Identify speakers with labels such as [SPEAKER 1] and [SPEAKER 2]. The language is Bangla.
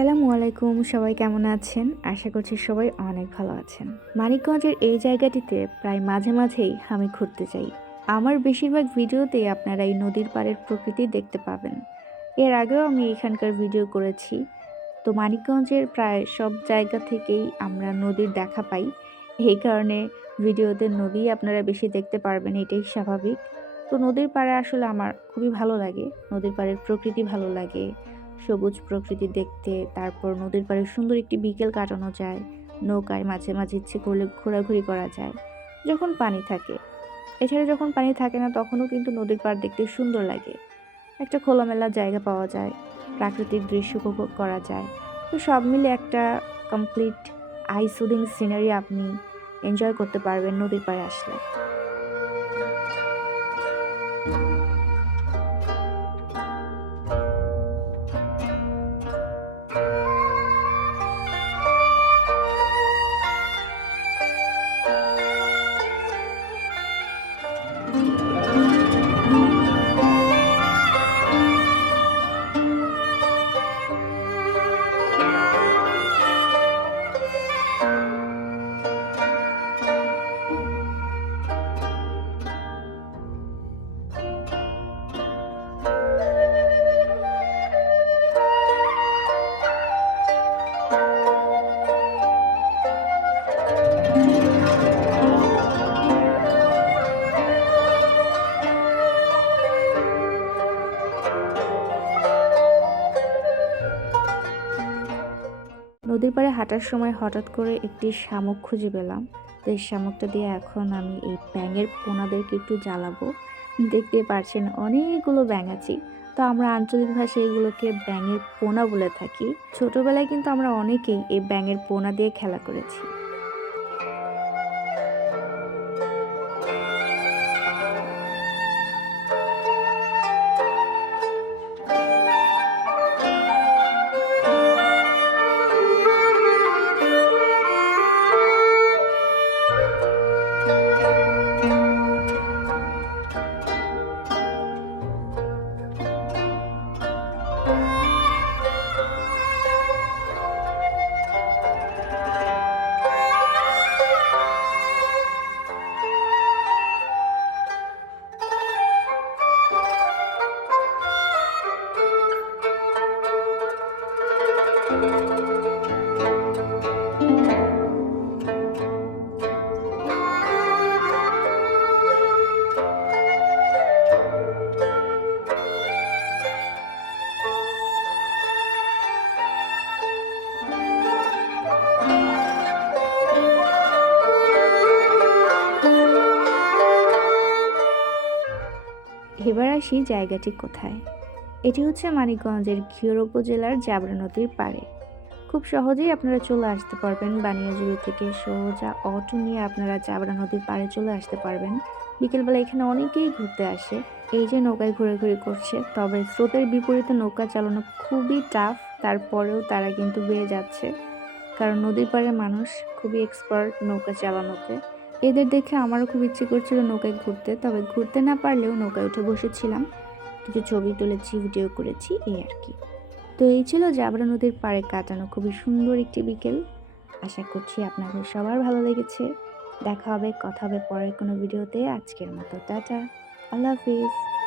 [SPEAKER 1] আলাইকুম, সবাই কেমন আছেন? আশা করছি সবাই অনেক ভালো আছেন। মানিকগঞ্জের এই জায়গাটিতে প্রায় মাঝে মাঝেই আমি ঘুরতে যাই। আমার বেশিরভাগ ভিডিওতেই আপনারা এই নদীর পাড়ের প্রকৃতি দেখতে পাবেন। এর আগেও আমি এখানকার ভিডিও করেছি। তো মানিকগঞ্জের প্রায় সব জায়গা থেকেই আমরা নদীর দেখা পাই। এই কারণে ভিডিওতে নদী আপনারা বেশি দেখতে পারবেন, এটাই স্বাভাবিক। তো নদীর পাড়ে আসলে আমার খুবই ভালো লাগে। নদীর পাড়ের প্রকৃতি ভালো লাগে। সবুজ প্রকৃতি দেখতে, তারপর নদীর পাড়ে সুন্দর একটি বিকেল কাটানো যায়, নৌকায় মাঝে মাঝে ইচ্ছে করলে ঘোরাঘুরি করা যায়, যখন পানি থাকে। এছাড়া যখন পানি থাকে না, তখনও কিন্তু নদীর পাড় দেখতে সুন্দর লাগে। একটা খোলামেলা জায়গা পাওয়া যায়, প্রাকৃতিক দৃশ্য উপভোগ করা যায়। তো সব মিলে একটা কমপ্লিট আই সুদিং সিনারি আপনি এনজয় করতে পারবেন নদীর পাড়ে আসলে। নদীর পাড়ে হাঁটার সময় হঠাৎ করে একটি শামুক খুঁজে পেলাম। তো এই শামুকটা দিয়ে এখন আমি এই ব্যাঙের পোনাদেরকে একটু জ্বালাবো। দেখতে পারছেন অনেকগুলো ব্যাঙ আছে। তো আমরা আঞ্চলিক ভাষায় এগুলোকে ব্যাঙের পোনা বলে থাকি। ছোটবেলায় কিন্তু আমরা অনেকেই এই ব্যাঙের পোনা দিয়ে খেলা করেছি। এবার আসি জায়গাটি কোথায়? এটি হচ্ছে মানিকগঞ্জের ঘিওর উপজেলার জাবরা নদীর পাড়ে। খুব সহজেই আপনারা চলে আসতে পারবেন। বানিয়াজুড়ি থেকে সোজা অটো নিয়ে আপনারা জাবরা নদীর পাড়ে চলে আসতে পারবেন। বিকেলবেলা এখানে অনেকেই ঘুরতে আসে। এই যে নৌকায় ঘোরাঘুরি করছে, তবে স্রোতের বিপরীতে নৌকা চালানো খুবই টাফ তারপরেও তারা কিন্তু বেয়ে যাচ্ছে। কারণ নদীর পাড়ে মানুষ খুবই এক্সপার্ট নৌকা চালানোতে। এদের দেখে আমারও খুব ইচ্ছে করছিল নৌকায় ঘুরতে, তবে ঘুরতে না পারলেও নৌকায় উঠে বসেছিলাম। কিছু ছবি তুলেছি, ভিডিও করেছি, এই আর কি। তো এই ছিল জাবরা নদীর পাড়ে কাটানো খুবই সুন্দর একটি বিকেল। আশা করছি আপনাদের সবার ভালো লেগেছে। দেখা হবে, কথা হবে পরের কোনো ভিডিওতে। আজকের মতো, টাটা। আল্লাহ হাফিজ।